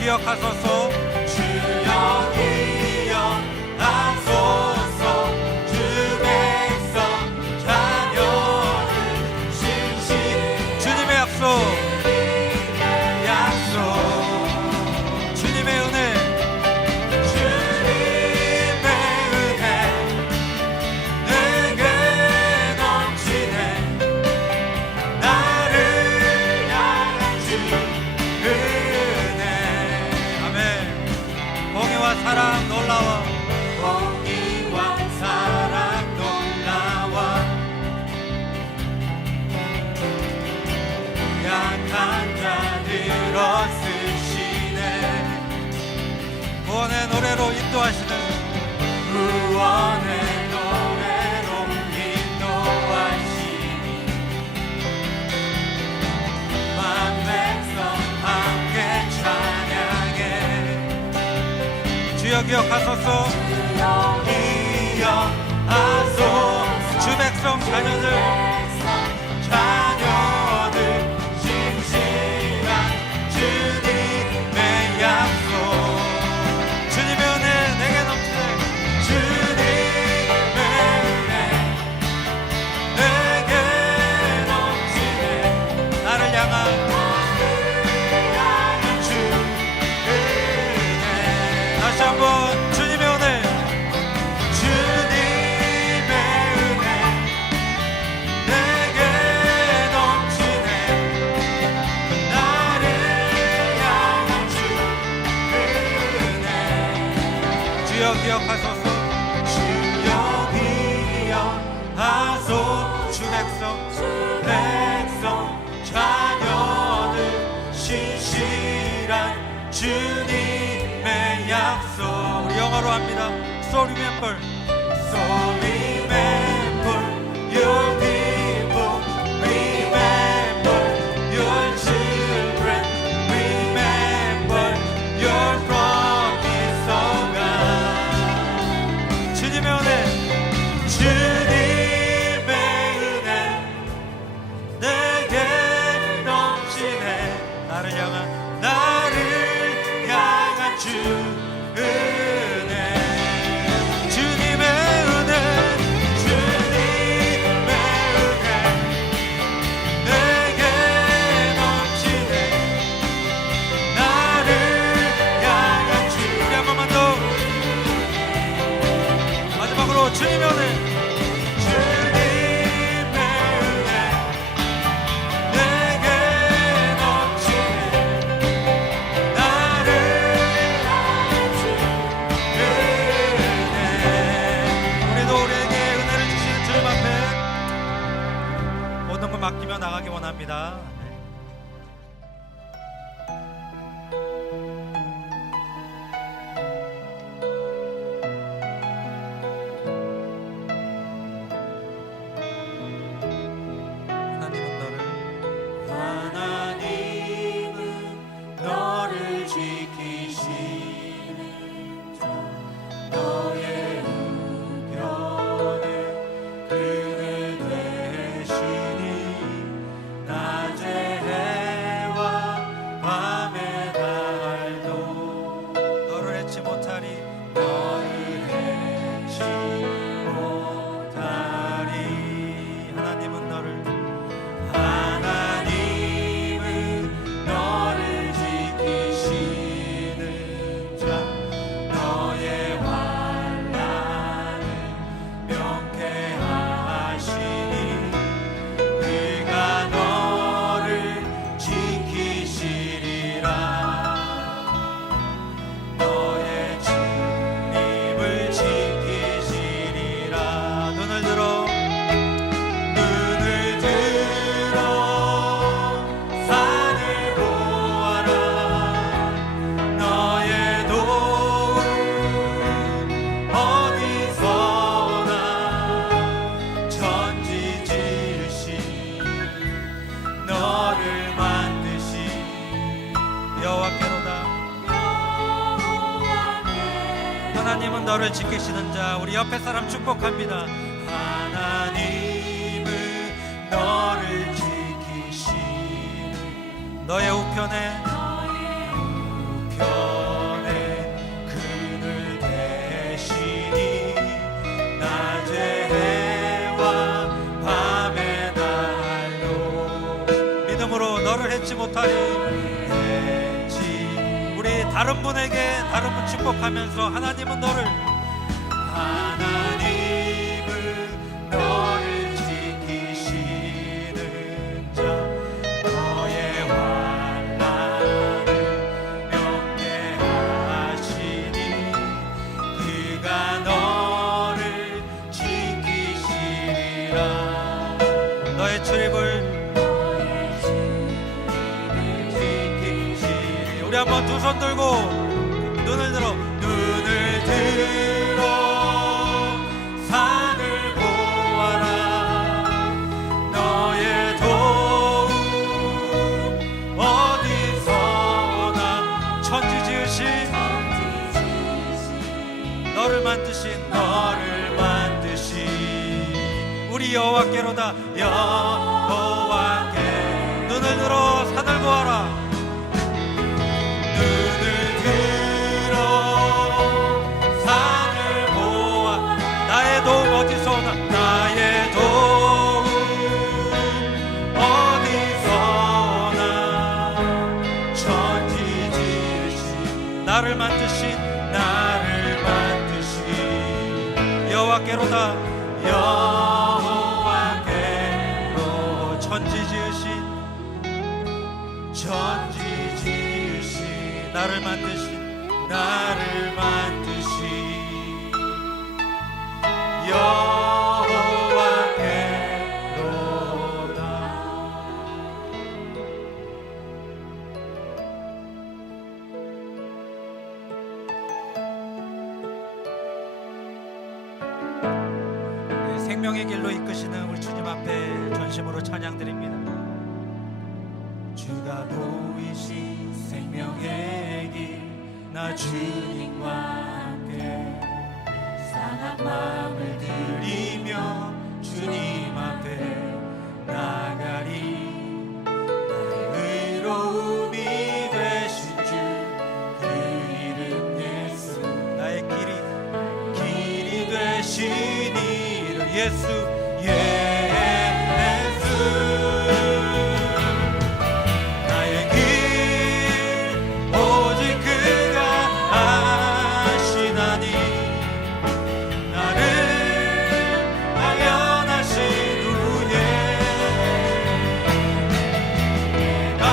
기억하소서. 주여 기억하소서. 주 백성 자녀를 신실히 주님의 약속, 약속. 주님의 은혜, 주님의 은혜 내게 넘치네. 나를 향한 주 은혜. 아멘. 공의와 사랑 놀라워. 공의와 사랑 놀라워. 약한 자들어 쓰시네. 구원의 노래로 인도하시는 구원의 노래로 인도하시니 만 백성 함께 찬양해. 주여 기억하소서. 기억하소서. 주 백성 자녀들 자녀들 신실한 주님의 약속. 주님의 은혜 내게 넘치네. 주님의 은혜 내게 넘치네. 나를 향한 주 은혜. 다시 한번 주님의 은혜, 주님의 은혜 내게 넘치네. 나를 향한 주 은혜. 주여 기억하소서. 주여 기억하소. 주 백성 백성 자녀들 신실한 주님의 약속. 우리 영어로 합니다. So remember. So remember your people, remember your children, remember your promise, oh God. 주님의 은혜, 주님의 은혜 내게 넘치네. 나를 향한 주 은혜. 주님의 은혜, 주님의 은혜 내게 넘치네. 나를 향한 주. 우리 한 번만 더. 마지막으로 주님의 은혜, 주님의 은혜 내게 넘치네. 나를 향한 주 은혜. 우리도 우리에게 은혜를 주시는 주님 앞에 모든 걸 맡기며 나가기 원합니다. 하나님은 너를 지키시는 자. 너의 우편에 그늘 되시니 낮의 해와 밤의 달도 너를 잊지 못하리. 너를 해치 못하리. 하나님은 너를 하나님은 너를 지키시는 자. 너의 환난을 명쾌하시니 그가 너를 지키시리라. 너의 진입을 지키시리라. 눈을 들어 눈을 들어 산을 보아라. 너의 도움 어디서나 천지 지으신 너를 만드신 여호와께로다. 하나님은 너를 지키시는 자. 우리 옆에 사람 축복합니다. 하나님은 너를 지키시는 너의 우편에 우편 잊지 못하리. 우리 다른 분에게 다른 분 축복하면서 하나님은 너를 지키시는 자 너의 환난을 면케하시니 그가 너를 지키시리라. 너의 출입을 지키시리. 우리 한번 두 손 들고 눈을 들어 산을 보아라. 너의 도움 어디서 오나. 천지 지으신 너를 만드신 우리 여호와께로다. 여호와께 눈을 들어 산을 보아라. 눈을 들어 산을 보아. 나의 도움 어디서 오나. 나의 도움 어디서 오나. 천지 지으신 나를 만드신 여호와께로다. 여호와께로 천지 지으신 나를 만드신 여호와께로다. 생명의 길로 이끄시는 우리 주님 앞에 전심으로 찬양드립니다. 주가 보이신 생명의 길, 나 주님과 함께 상한 마음을 들이며 주님 앞에 나가리. 나의 의로움이 되신 주 그 이름 예수. 나의 길이 되신 이름 예수. 나의 길 오직 그가 아시나니. 나를 발견하신 후에 내가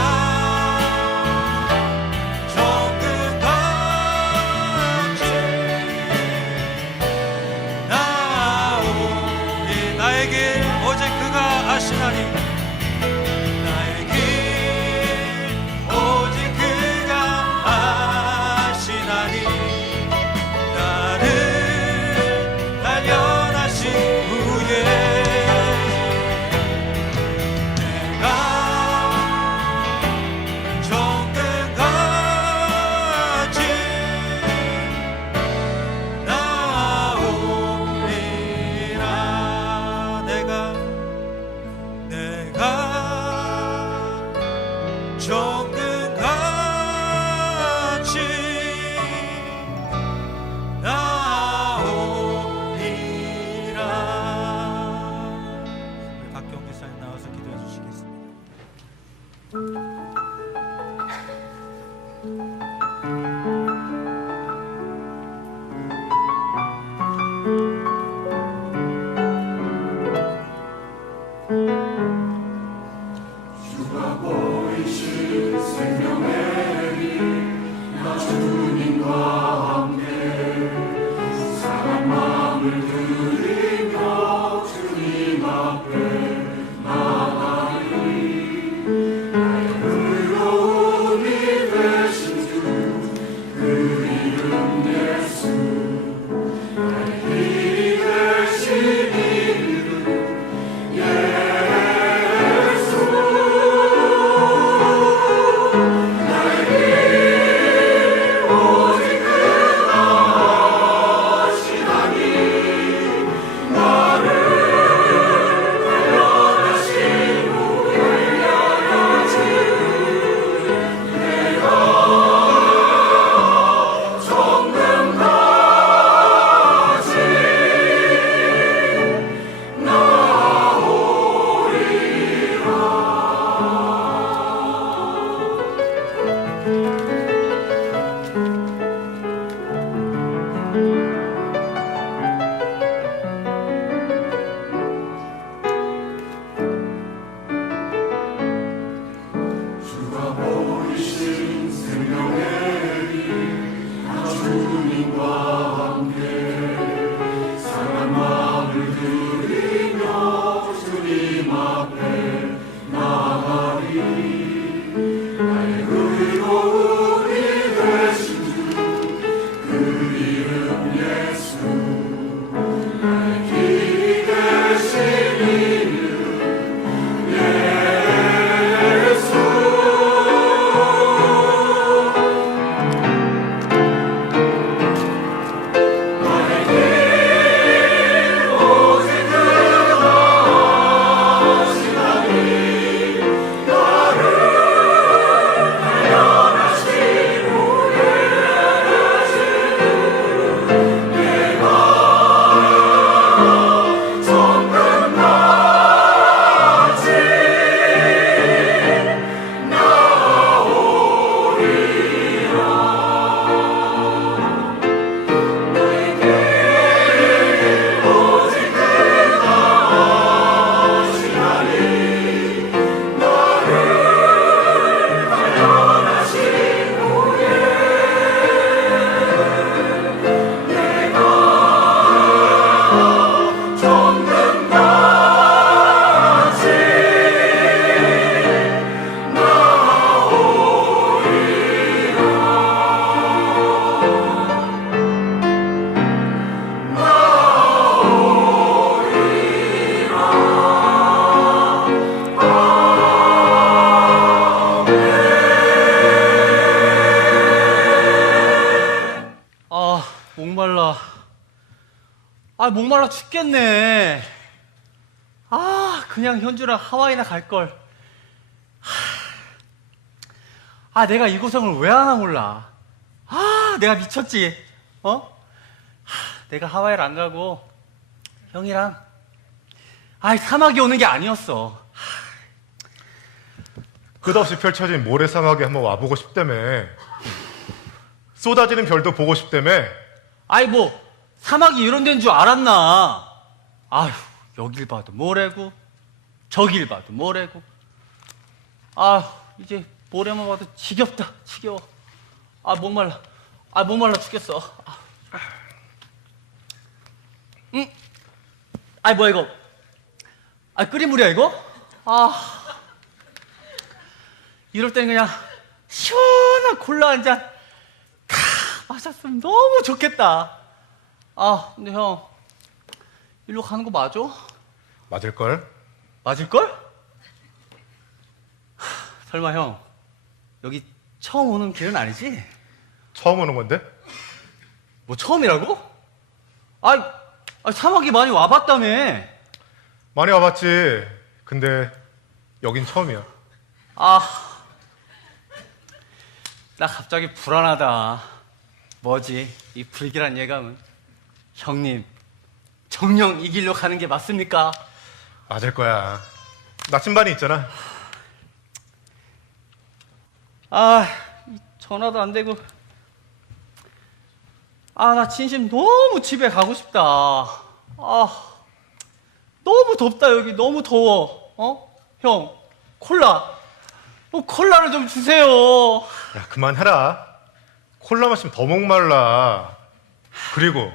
정금같이 나오리. 나의 길 오직 그가 아시나니. 나의 길 오직 그가 아시나니. 나를 발견하신 후에 내가 정금같이 나오리라. 내가 정금같이 나오리라. 우리 박경 기사님 나와서 기도해 주시겠습니다. 나를 아, 목말라 죽겠네. 아, 그냥 현주랑 하와이나 갈걸. 아, 내가 이 고생을 왜 하나 몰라. 아, 내가 미쳤지. 내가 하와이를 안 가고 형이랑 사막에 오는 게 아니었어. 끝없이 펼쳐진 모래사막에 한번 와보고 싶다며. 쏟아지는 별도 보고 싶다며. 뭐 사막이 이런 데인 줄 알았나. 아휴, 여길 봐도 모래고 저길 봐도 모래고. 이제 모래만 봐도 지겹다, 지겨워. 목말라. 목말라 죽겠어. 뭐야 이거. 끓인 물이야 이거? 이럴 땐 그냥 시원한 콜라 한 잔 다 마셨으면 너무 좋겠다. 근데 형, 일로 가는 거 맞아? 맞을걸? 맞을걸? 설마 형, 여기 처음 오는 길은 아니지? 처음 오는 건데? 뭐 처음이라고? 사막이 많이 와봤다며. 많이 와봤지. 근데 여긴 처음이야. 나 갑자기 불안하다. 뭐지, 이 불길한 예감은? 형님, 정녕 이 길로 가는 게 맞습니까? 맞을 거야. 나침반이 있잖아. 이 전화도 안 되고. 나 진심 너무 집에 가고 싶다. 너무 덥다, 여기. 너무 더워. 형, 콜라. 콜라를 좀 주세요. 야, 그만해라. 콜라 마시면 더 목말라. 그리고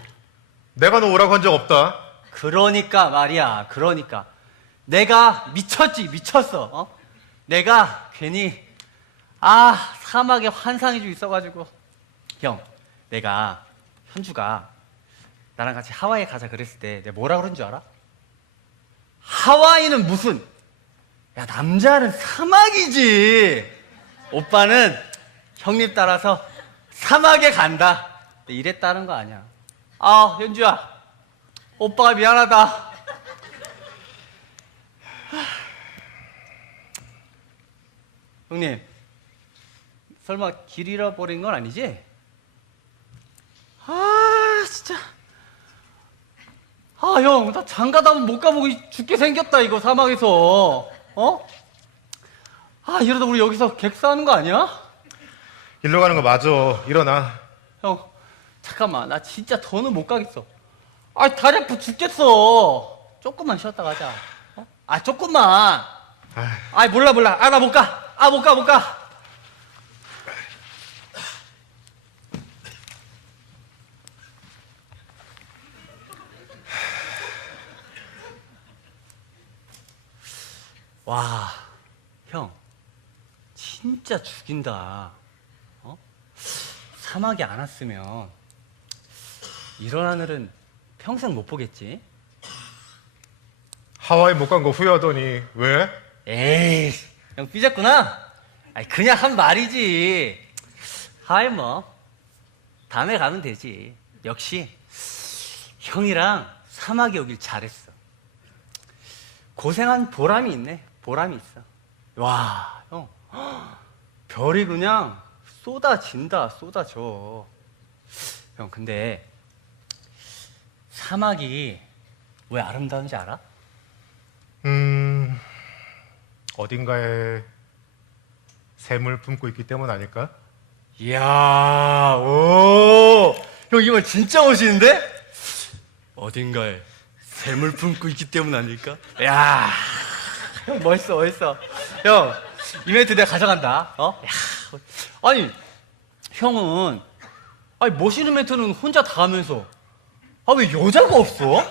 내가 너 오라고 한 적 없다. 그러니까 말이야, 그러니까. 내가 미쳤지, 미쳤어. 내가 괜히, 사막에 환상이 좀 있어가지고. 형, 내가, 현주가 나랑 같이 하와이에 가자 그랬을 때 내가 뭐라 그런 줄 알아? 하와이는 무슨, 야, 남자는 사막이지. 오빠는 형님 따라서 사막에 간다. 이랬다는 거 아니야. 현주야, 오빠가 미안하다. 형님, 설마 길 잃어버린 건 아니지? 진짜. 형, 나 장가다 하면 못 가보고 죽게 생겼다, 이거, 사막에서. 이러다 우리 여기서 객사하는 거 아니야? 일로 가는 거 맞아. 일어나. 형, 잠깐만. 나 진짜 더는 못 가겠어. 다리 아파 죽겠어. 조금만 쉬었다 가자. 조금만. 몰라. 나 못 가. 못 가. 와, 형, 진짜 죽인다. 사막이 안 왔으면 이런 하늘은 평생 못 보겠지? 하와이 못 간 거 후회하더니 왜? 에이, 형 삐졌구나? 그냥 한 말이지. 하와이 뭐 다음에 가면 되지. 역시 형이랑 사막에 오길 잘했어. 고생한 보람이 있네. 보람이 있어. 와, 형, 별이 그냥 쏟아진다, 쏟아져. 형, 근데 사막이 왜 아름다운지 알아? 어딘가에 샘을 품고 있기 때문 아닐까? 이야, 오, 형, 이 말 진짜 멋있는데? 어딘가에 샘을 품고 있기 때문 아닐까? 야, 형, 멋있어. 형, 이 멘트 내가 가져간다. 야, 아니, 형은, 멋있는 멘트는 혼자 다 하면서, 왜 여자가 없어?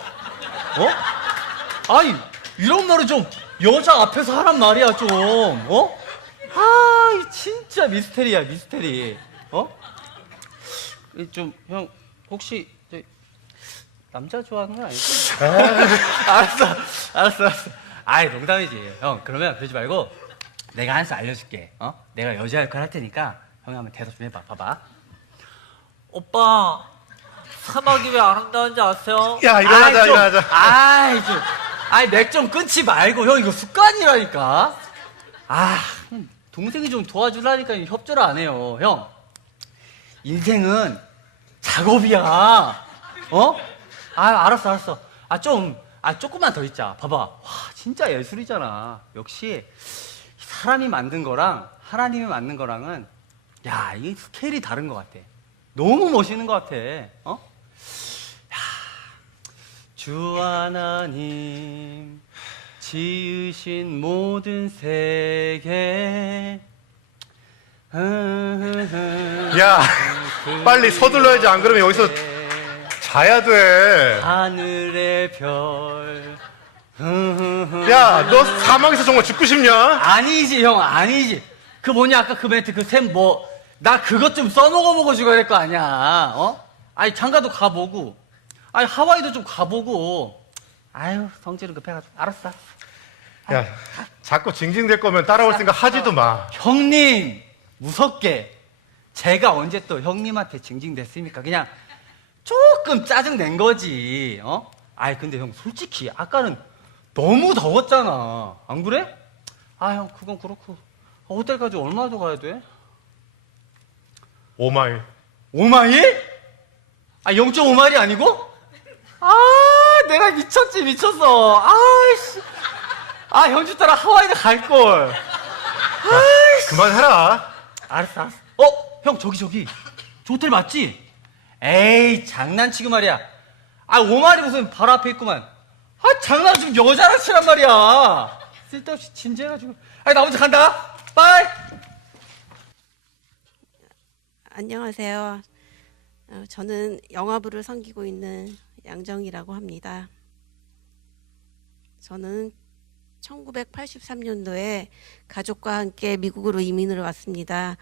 이런 말을 좀 여자 앞에서 하란 말이야, 좀. 진짜 미스테리야, 미스테리. 형, 혹시, 남자 좋아하는 건 아니지? 알았어. 농담이지. 형, 그러면 그러지 말고, 내가 한 수 알려줄게. 내가 여자 역할 할 테니까, 형이 한번 대답 좀 해봐. 봐봐. 오빠, 사막이 왜 아름다운지 아세요? 야, 일어나자, 일어나자. 맥 좀 끊지 말고, 형, 이거 습관이라니까. 동생이 좀 도와주려니까 협조를 안 해요. 형, 인생은 작업이야. 알았어. 조금만 더 있자. 봐봐. 와, 진짜 예술이잖아. 역시, 사람이 만든 거랑 하나님이 만든 거랑은, 야, 이게 스케일이 다른 것 같아. 너무 멋있는 것 같아. 주 하나님, 지으신 모든 세계. 야, 빨리 서둘러야지. 안 그러면 여기서 자야 돼. 하늘의 별. 야, 너 사막에서 정말 죽고 싶냐? 아니지, 형, 아니지. 그 뭐냐, 아까 그 멘트, 나 그것 좀 써먹어보고 죽어야 될 거 아니야, 장가도 가보고, 하와이도 좀 가보고. 성질은 급해가지고. 알았어. 야, 자꾸 징징댈 거면 따라올 생각 하지도 마. 형님, 무섭게. 제가 언제 또 형님한테 징징댔습니까? 그냥 조금 짜증낸 거지, 근데 형, 솔직히, 아까는 너무 더웠잖아. 안 그래? 형, 그건 그렇고. 호텔까지 얼마 더 가야 돼? 5마일. 5마일? 0.5마일이 아니고? 내가 미쳤어. 현주 따라 하와이를 갈걸. 그만해라. 알았어. 형, 저기. 저 호텔 맞지? 에이, 장난치고 말이야. 5마일이 무슨 바로 앞에 있구만. 장난 좀 여자랑 치란 말이야. 쓸데없이 진지해가지고. 나 먼저 간다. 빠이. 안녕하세요. 저는 영화부를 섬기고 있는 양정이라고 합니다. 저는 1983년도에 가족과 함께 미국으로 이민을 왔습니다.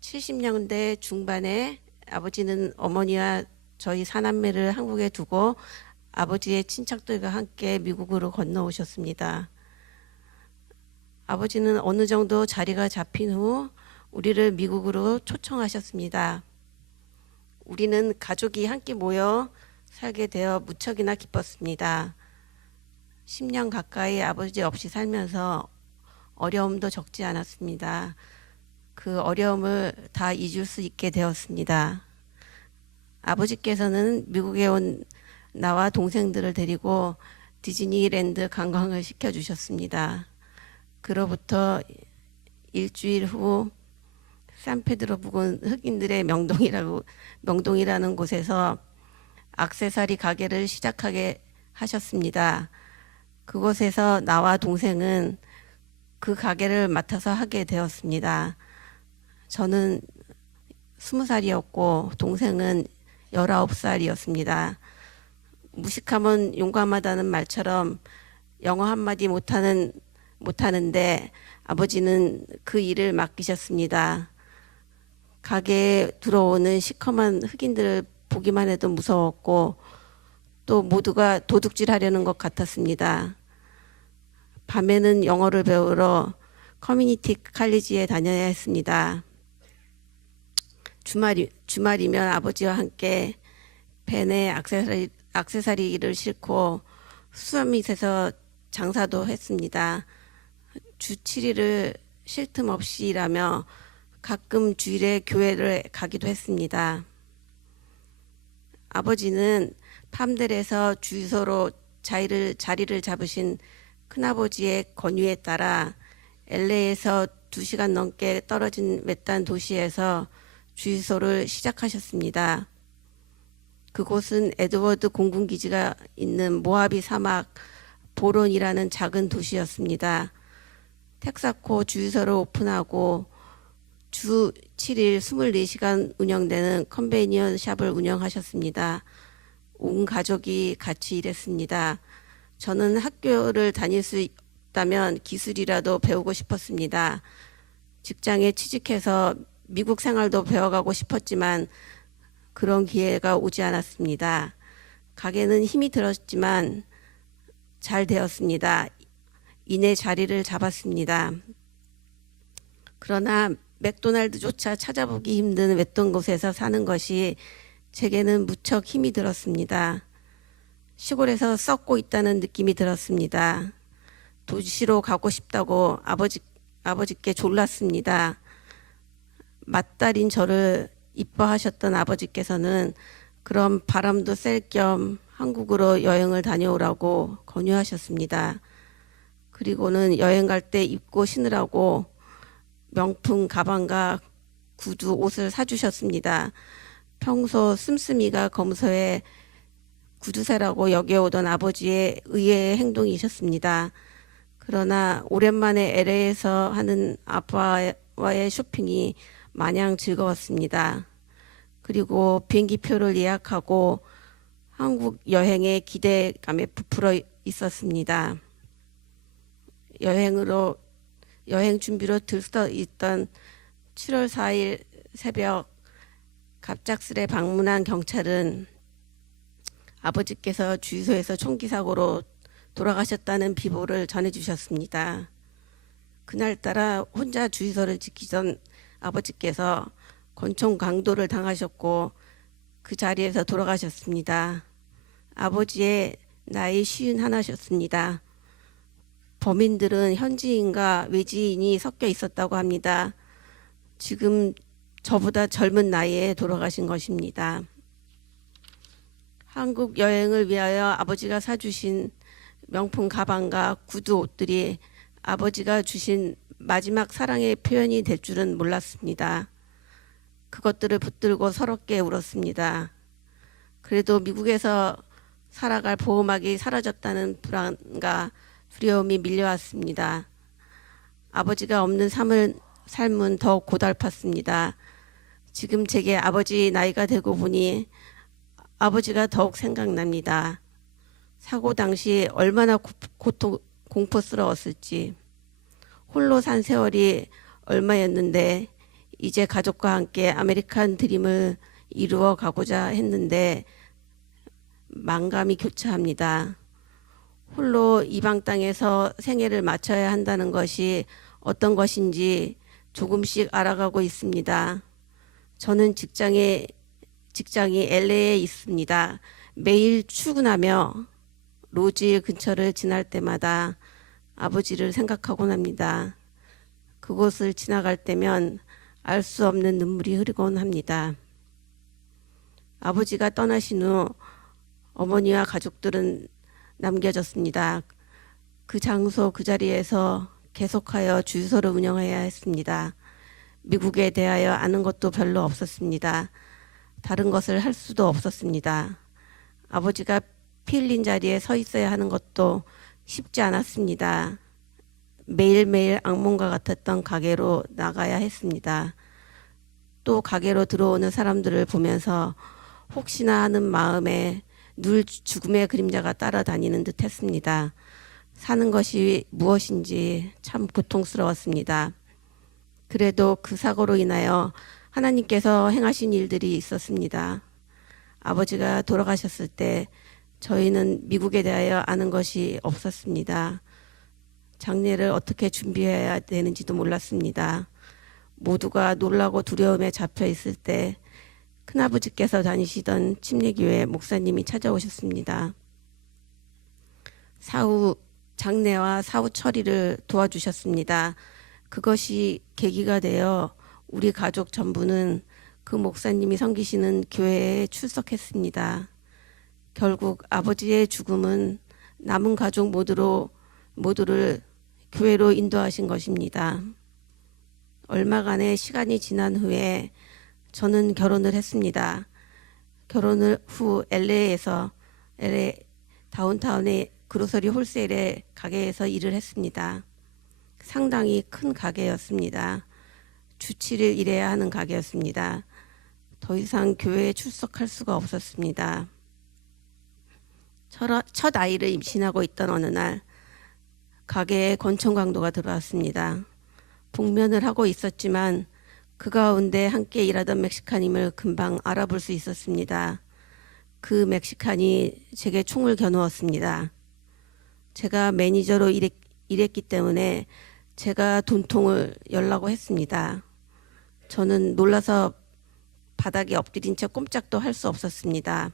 70년대 중반에 아버지는 어머니와 저희 사남매를 한국에 두고 아버지의 친척들과 함께 미국으로 건너오셨습니다. 아버지는 어느 정도 자리가 잡힌 후 우리를 미국으로 초청하셨습니다. 우리는 가족이 함께 모여 살게 되어 무척이나 기뻤습니다. 10년 가까이 아버지 없이 살면서 어려움도 적지 않았습니다. 그 어려움을 다 잊을 수 있게 되었습니다. 아버지께서는 미국에 온 나와 동생들을 데리고 디즈니랜드 관광을 시켜주셨습니다. 그로부터 일주일 후 산페드로 부근 흑인들의 명동이라는 곳에서 액세서리 가게를 시작하게 하셨습니다. 그곳에서 나와 동생은 그 가게를 맡아서 하게 되었습니다. 저는 20살이었고 동생은 19살이었습니다. 무식하면 용감하다는 말처럼 영어 한마디 못하는데 아버지는 그 일을 맡기셨습니다. 가게에 들어오는 시커먼 흑인들을 보기만 해도 무서웠고 또 모두가 도둑질하려는 것 같았습니다. 밤에는 영어를 배우러 커뮤니티 칼리지에 다녀야 했습니다. 주말이면 아버지와 함께 벤에 액세서리를 싣고 수서밋에서 장사도 했습니다. 주 7일을 쉴 틈 없이 일하며 가끔 주일에 교회를 가기도 했습니다. 아버지는 팜델에서 주유소로 자리를 잡으신 큰아버지의 권유에 따라 LA에서 2시간 넘게 떨어진 외딴 도시에서 주유소를 시작하셨습니다. 그곳은 에드워드 공군기지가 있는 모하비 사막 보론이라는 작은 도시였습니다. 텍사코 주유소를 오픈하고 주 7일 24시간 운영되는 컨베니언 샵을 운영하셨습니다. 온 가족이 같이 일했습니다. 저는 학교를 다닐 수 있다면 기술이라도 배우고 싶었습니다. 직장에 취직해서 미국 생활도 배워가고 싶었지만 그런 기회가 오지 않았습니다. 가게는 힘이 들었지만 잘 되었습니다. 이내 자리를 잡았습니다. 그러나 맥도날드조차 찾아보기 힘든 외딴 곳에서 사는 것이 제게는 무척 힘이 들었습니다. 시골에서 썩고 있다는 느낌이 들었습니다. 도시로 가고 싶다고 아버지께 졸랐습니다. 맏딸인 저를 이뻐하셨던 아버지께서는 그럼 바람도 쐴 겸 한국으로 여행을 다녀오라고 권유하셨습니다. 그리고는 여행 갈 때 입고 신으라고 명품 가방과 구두, 옷을 사주셨습니다. 평소 씀씀이가 검소해 구두쇠라고 여겨오던 아버지의 의외의 행동이셨습니다. 그러나 오랜만에 LA에서 하는 아빠와의 쇼핑이 마냥 즐거웠습니다. 그리고 비행기표를 예약하고 한국 여행의 기대감에 부풀어 있었습니다. 여행 준비로 들떠 있던 7월 4일 새벽 갑작스레 방문한 경찰은 아버지께서 주유소에서 총기 사고로 돌아가셨다는 비보를 전해주셨습니다. 그날따라 혼자 주유소를 지키던 아버지께서 권총 강도를 당하셨고 그 자리에서 돌아가셨습니다. 아버지의 나이 51이셨습니다. 범인들은 현지인과 외지인이 섞여 있었다고 합니다. 지금 저보다 젊은 나이에 돌아가신 것입니다. 한국 여행을 위하여 아버지가 사주신 명품 가방과 구두 옷들이 아버지가 주신 마지막 사랑의 표현이 될 줄은 몰랐습니다. 그것들을 붙들고 서럽게 울었습니다. 그래도 미국에서 살아갈 보호막이 사라졌다는 불안과 두려움이 밀려왔습니다. 아버지가 없는 삶은 더욱 고달팠습니다. 지금 제게 아버지 나이가 되고 보니 아버지가 더욱 생각납니다. 사고 당시 얼마나 공포스러웠을지. 홀로 산 세월이 얼마였는데 이제 가족과 함께 아메리칸 드림을 이루어 가고자 했는데 만감이 교차합니다. 홀로 이방 땅에서 생애를 마쳐야 한다는 것이 어떤 것인지 조금씩 알아가고 있습니다. 저는 직장이 LA에 있습니다. 매일 출근하며 로지 근처를 지날 때마다 아버지를 생각하곤 합니다. 그곳을 지나갈 때면 알 수 없는 눈물이 흐르곤 합니다. 아버지가 떠나신 후 어머니와 가족들은 남겨졌습니다. 그 장소 그 자리에서 계속하여 주유소를 운영해야 했습니다. 미국에 대하여 아는 것도 별로 없었습니다. 다른 것을 할 수도 없었습니다. 아버지가 피 흘린 자리에 서 있어야 하는 것도 쉽지 않았습니다. 매일매일 악몽과 같았던 가게로 나가야 했습니다. 또 가게로 들어오는 사람들을 보면서 혹시나 하는 마음에 늘 죽음의 그림자가 따라다니는 듯 했습니다. 사는 것이 무엇인지 참 고통스러웠습니다. 그래도 그 사고로 인하여 하나님께서 행하신 일들이 있었습니다. 아버지가 돌아가셨을 때 저희는 미국에 대하여 아는 것이 없었습니다. 장례를 어떻게 준비해야 되는지도 몰랐습니다. 모두가 놀라고 두려움에 잡혀 있을 때 큰아버지께서 다니시던 침례교회 목사님이 찾아오셨습니다. 사후 장례와 사후 처리를 도와주셨습니다. 그것이 계기가 되어 우리 가족 전부는 그 목사님이 섬기시는 교회에 출석했습니다. 결국 아버지의 죽음은 남은 가족 모두를 교회로 인도하신 것입니다. 얼마간의 시간이 지난 후에 저는 결혼을 했습니다. 결혼 후 LA 다운타운의 그로서리 홀세일의 가게에서 일을 했습니다. 상당히 큰 가게였습니다. 주 7일 일해야 하는 가게였습니다. 더 이상 교회에 출석할 수가 없었습니다. 첫 아이를 임신하고 있던 어느 날 가게에 권총 강도가 들어왔습니다. 복면을 하고 있었지만 그 가운데 함께 일하던 멕시칸임을 금방 알아볼 수 있었습니다. 그 멕시칸이 제게 총을 겨누었습니다. 제가 매니저로 일했기 때문에 제가 돈통을 열라고 했습니다. 저는 놀라서 바닥에 엎드린 채 꼼짝도 할 수 없었습니다.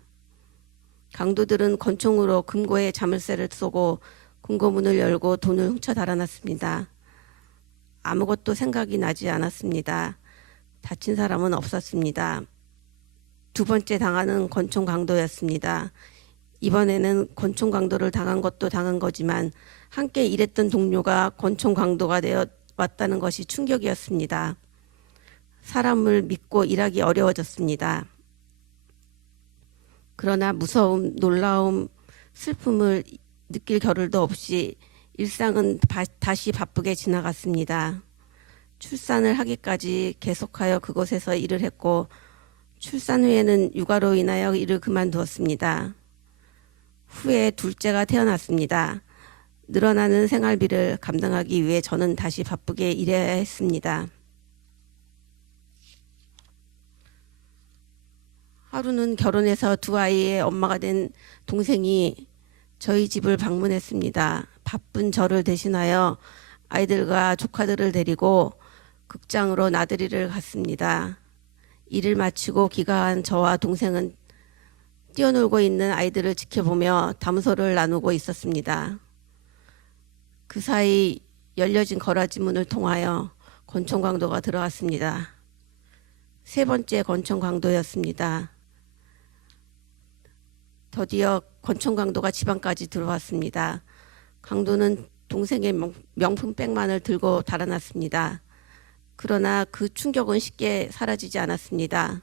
강도들은 권총으로 금고에 자물쇠를 쏘고 금고문을 열고 돈을 훔쳐 달아났습니다. 아무것도 생각이 나지 않았습니다. 다친 사람은 없었습니다. 두 번째 당하는 권총 강도였습니다. 이번에는 권총 강도를 당한 것도 당한 거지만 함께 일했던 동료가 권총 강도가 되어 왔다는 것이 충격이었습니다. 사람을 믿고 일하기 어려워졌습니다. 그러나 무서움, 놀라움, 슬픔을 느낄 겨를도 없이 일상은 다시 바쁘게 지나갔습니다. 출산을 하기까지 계속하여 그곳에서 일을 했고 출산 후에는 육아로 인하여 일을 그만두었습니다. 후에 둘째가 태어났습니다. 늘어나는 생활비를 감당하기 위해 저는 다시 바쁘게 일해야 했습니다. 하루는 결혼해서 두 아이의 엄마가 된 동생이 저희 집을 방문했습니다. 바쁜 저를 대신하여 아이들과 조카들을 데리고 극장으로 나들이를 갔습니다. 일을 마치고 귀가한 저와 동생은 뛰어놀고 있는 아이들을 지켜보며 담소를 나누고 있었습니다. 그 사이 열려진 거라지 문을 통하여 권총 강도가 들어왔습니다. 세 번째 권총 강도였습니다. 드디어 권총 강도가 집안까지 들어왔습니다. 강도는 동생의 명품 백만을 들고 달아났습니다. 그러나 그 충격은 쉽게 사라지지 않았습니다.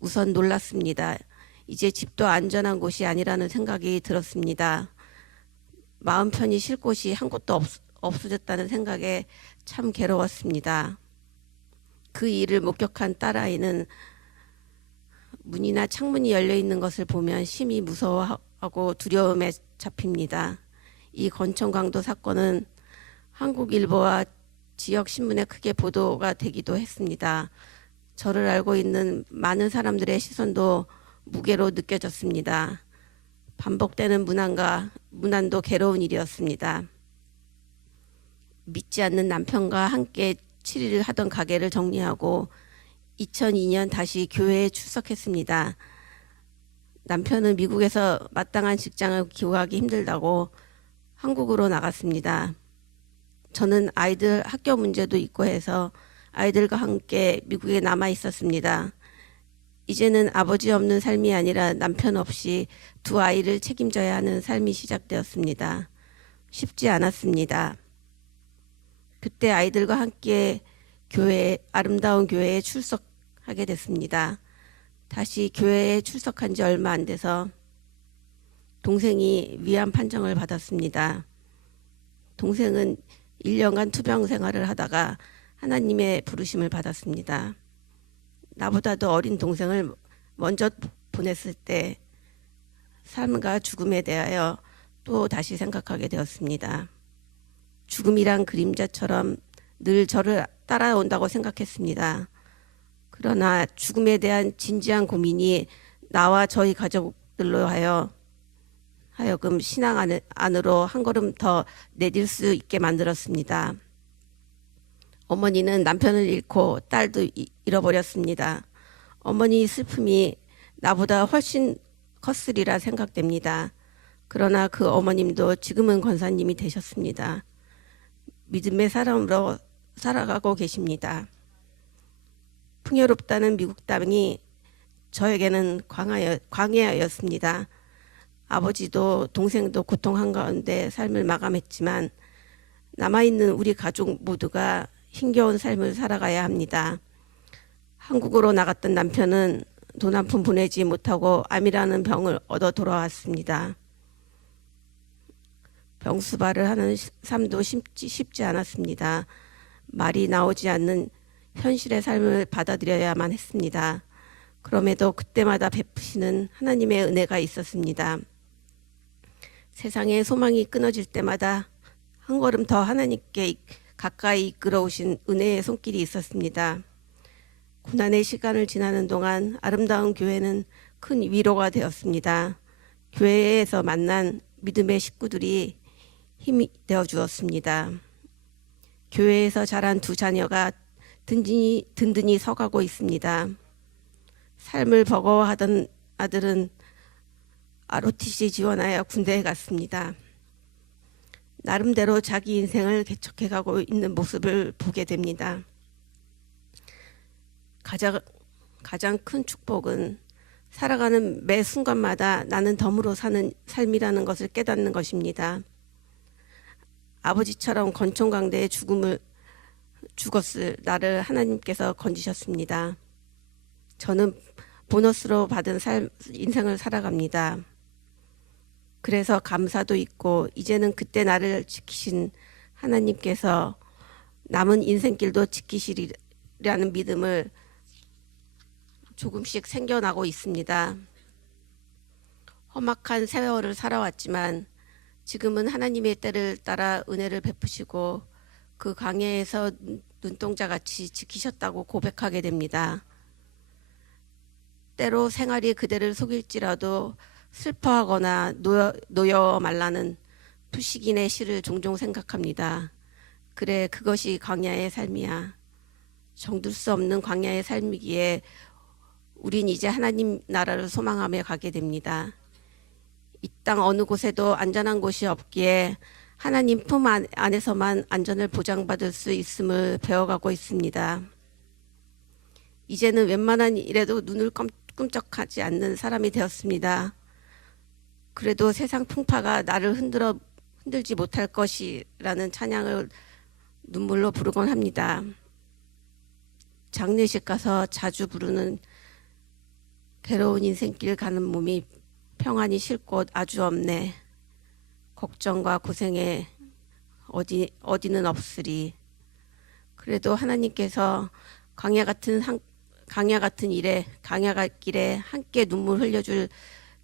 우선 놀랐습니다. 이제 집도 안전한 곳이 아니라는 생각이 들었습니다. 마음 편히 쉴 곳이 한 곳도 없어졌다는 생각에 참 괴로웠습니다. 그 일을 목격한 딸아이는 문이나 창문이 열려 있는 것을 보면 심히 무서워하고 두려움에 잡힙니다. 이 권총 강도 사건은 한국일보와 지역 신문에 크게 보도가 되기도 했습니다. 저를 알고 있는 많은 사람들의 시선도 무게로 느껴졌습니다. 반복되는 무난도 괴로운 일이었습니다. 믿지 않는 남편과 함께 7일을 하던 가게를 정리하고 2002년 다시 교회에 출석했습니다. 남편은 미국에서 마땅한 직장을 구하기 힘들다고 한국으로 나갔습니다. 저는 아이들 학교 문제도 있고 해서 아이들과 함께 미국에 남아 있었습니다. 이제는 아버지 없는 삶이 아니라 남편 없이 두 아이를 책임져야 하는 삶이 시작되었습니다. 쉽지 않았습니다. 그때 아이들과 함께 아름다운 교회에 출석하게 됐습니다. 다시 교회에 출석한 지 얼마 안 돼서 동생이 위암 판정을 받았습니다. 동생은 1년간 투병 생활을 하다가 하나님의 부르심을 받았습니다. 나보다도 어린 동생을 먼저 보냈을 때 삶과 죽음에 대하여 또 다시 생각하게 되었습니다. 죽음이란 그림자처럼 늘 저를 따라온다고 생각했습니다. 그러나 죽음에 대한 진지한 고민이 나와 저희 가족들로 하여금 신앙 안으로 한 걸음 더 내딜 수 있게 만들었습니다. 어머니는 남편을 잃고 딸도 잃어버렸습니다. 어머니 슬픔이 나보다 훨씬 컸으리라 생각됩니다. 그러나 그 어머님도 지금은 권사님이 되셨습니다. 믿음의 사람으로 살아가고 계십니다. 풍요롭다는 미국 땅이 저에게는 광야였습니다. 아버지도 동생도 고통 한가운데 삶을 마감했지만 남아있는 우리 가족 모두가 힘겨운 삶을 살아가야 합니다. 한국으로 나갔던 남편은 돈 한 푼 보내지 못하고 암이라는 병을 얻어 돌아왔습니다. 병수발을 하는 삶도 쉽지 않았습니다. 말이 나오지 않는 현실의 삶을 받아들여야만 했습니다. 그럼에도 그때마다 베푸시는 하나님의 은혜가 있었습니다. 세상에 소망이 끊어질 때마다 한 걸음 더 하나님께 가까이 이끌어오신 은혜의 손길이 있었습니다. 고난의 시간을 지나는 동안 아름다운 교회는 큰 위로가 되었습니다. 교회에서 만난 믿음의 식구들이 힘이 되어 주었습니다. 교회에서 자란 두 자녀가 든든히 서가고 있습니다. 삶을 버거워하던 아들은 ROTC 지원하여 군대에 갔습니다. 나름대로 자기 인생을 개척해가고 있는 모습을 보게 됩니다. 가장 큰 축복은 살아가는 매 순간마다 나는 덤으로 사는 삶이라는 것을 깨닫는 것입니다. 아버지처럼 권총강대의 죽었을 나를 하나님께서 건지셨습니다. 저는 보너스로 받은 인생을 살아갑니다. 그래서 감사도 있고 이제는 그때 나를 지키신 하나님께서 남은 인생길도 지키시리라는 믿음을 조금씩 생겨나고 있습니다. 험악한 세월을 살아왔지만 지금은 하나님의 때를 따라 은혜를 베푸시고 그 광야에서 눈동자같이 지키셨다고 고백하게 됩니다. 때로 생활이 그대를 속일지라도 슬퍼하거나 놓여 말라는 푸시긴의 시를 종종 생각합니다. 그래, 그것이 광야의 삶이야. 정들 수 없는 광야의 삶이기에 우린 이제 하나님 나라를 소망하며 가게 됩니다. 이 땅 어느 곳에도 안전한 곳이 없기에 하나님 품 안에서만 안전을 보장받을 수 있음을 배워가고 있습니다. 이제는 웬만한 일에도 눈을 끔찍하지 않는 사람이 되었습니다. 그래도 세상 풍파가 나를 흔들지 못할 것이라는 찬양을 눈물로 부르곤 합니다. 장례식 가서 자주 부르는 괴로운 인생길 가는 몸이 평안히 쉴 곳 아주 없네. 걱정과 고생에 어디는 없으리. 그래도 하나님께서 광야 같은 길에 함께 눈물 흘려줄